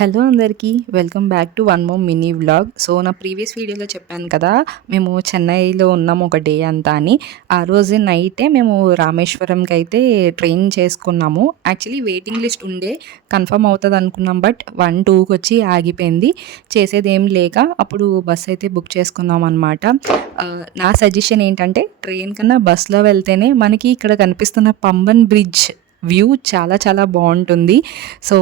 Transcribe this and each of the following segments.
Hello అందరికీ welcome back to one more mini vlog. So నా previous వీడియోలో చెప్పాను కదా, మేము చెన్నైలో ఉన్నాము ఒక డే అంతా అని. ఆ రోజు నైటే మేము రామేశ్వరంకి అయితే ట్రైన్ చేసుకున్నాము. యాక్చువల్లీ వెయిటింగ్ లిస్ట్ ఉండే, కన్ఫర్మ్ అవుతుంది అనుకున్నాం, బట్ 1-2కి వచ్చి ఆగిపోయింది. చేసేది ఏం లేక అప్పుడు బస్ అయితే బుక్ చేసుకున్నాం అనమాట. నా సజెషన్ ఏంటంటే, ట్రైన్ కన్నా బస్లో వెళ్తేనే మనకి ఇక్కడ కనిపిస్తున్న పంబన్ బ్రిడ్జ్ వ్యూ చాలా చాలా బాగుంటుంది. సో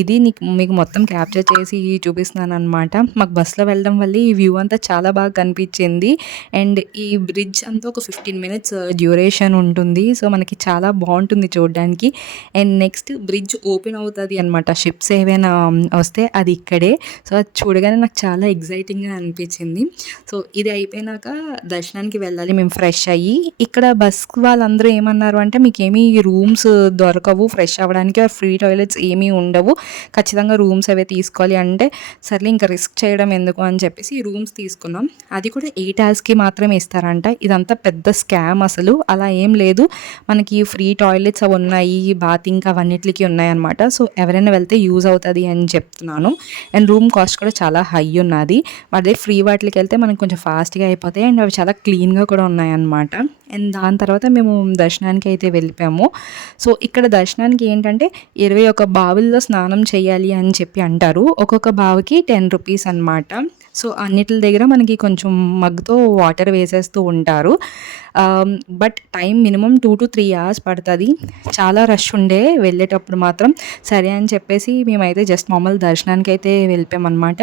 ఇది మీకు మొత్తం క్యాప్చర్ చేసి చూపిస్తున్నాను అనమాట. మాకు బస్సులో వెళ్ళడం వల్ల ఈ వ్యూ అంతా చాలా బాగా కనిపించింది. అండ్ ఈ బ్రిడ్జ్ అంతా ఒక 15 మినిట్స్ డ్యూరేషన్ ఉంటుంది. సో మనకి చాలా బాగుంటుంది చూడడానికి. అండ్ నెక్స్ట్ బ్రిడ్జ్ ఓపెన్ అవుతుంది అనమాట. షిప్స్ ఏవైనా వస్తే అది ఇక్కడే. సో అది చూడగానే నాకు చాలా ఎగ్జైటింగ్గా అనిపించింది. సో ఇది అయిపోయినాక దర్శనానికి వెళ్ళాలి మేము ఫ్రెష్ అయ్యి. ఇక్కడ బస్ వాళ్ళందరూ ఏమన్నారు అంటే, మీకు ఏమీ రూమ్స్ దొరకవు ఫ్రెష్ అవ్వడానికి, ఫ్రీ టాయిలెట్స్ ఏమీ ఉండవు, ఖచ్చితంగా రూమ్స్ అవే తీసుకోవాలి అంటే, సర్లే ఇంకా రిస్క్ చేయడం ఎందుకు అని చెప్పేసి ఈ రూమ్స్ తీసుకున్నాం. అది కూడా 8 hours మాత్రమే ఇస్తారంట. ఇదంతా పెద్ద స్కామ్ అసలు. అలా ఏం లేదు, మనకి ఫ్రీ టాయిలెట్స్ అవి ఉన్నాయి, బాతింగ్ అవన్నిటికి ఉన్నాయన్నమాట. సో ఎవరైనా వెళ్తే యూజ్ అవుతుంది అని చెప్తున్నాను. అండ్ రూమ్ కాస్ట్ కూడా చాలా హై ఉన్నది. అదే ఫ్రీ వాటికి వెళ్తే మనకు కొంచెం ఫాస్ట్గా అయిపోతాయి. అండ్ అవి చాలా క్లీన్గా కూడా ఉన్నాయన్నమాట. అండ్ దాని తర్వాత మేము దర్శనానికి అయితే వెళ్ళిపోయాము. సో ఇక్కడ దర్శనానికి ఏంటంటే 21 బావుల్లో స్నానం చేయాలి అని చెప్పి అంటారు. ఒక్కొక్క బావికి 10 రూపీస్ అనమాట. సో అన్నిటి దగ్గర మనకి కొంచెం మగ్గుతో వాటర్ వేసేస్తూ ఉంటారు. But time minimum 2 to 3 hours పడుతుంది. చాలా రష్ ఉండే వెళ్ళేటప్పుడు మాత్రం. సరే అని చెప్పేసి మేమైతే జస్ట్ మామూలు దర్శనానికి అయితే వెళ్ళిపోయామన్నమాట.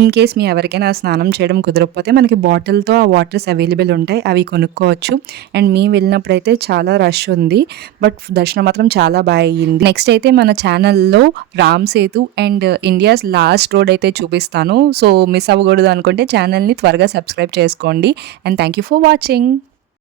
ఇన్ కేస్ మీ ఎవరికైనా స్నానం చేయడం కుదరకపోతే మనకి బాటిల్తో ఆ వాటర్స్ అవైలబుల్ ఉంటాయి, అవి కొనుక్కోవచ్చు. అండ్ మేము వెళ్ళినప్పుడు అయితే చాలా రష్ ఉంది, బట్ దర్శనం మాత్రం చాలా బాగా అయ్యింది. నెక్స్ట్ అయితే మన ఛానల్లో Ram Setu and India's lost road అయితే చూపిస్తాను. సో మిస్ అవ్వకూడదు అనుకుంటే ఛానల్ని త్వరగా సబ్స్క్రైబ్ చేసుకోండి. And thank you for watching.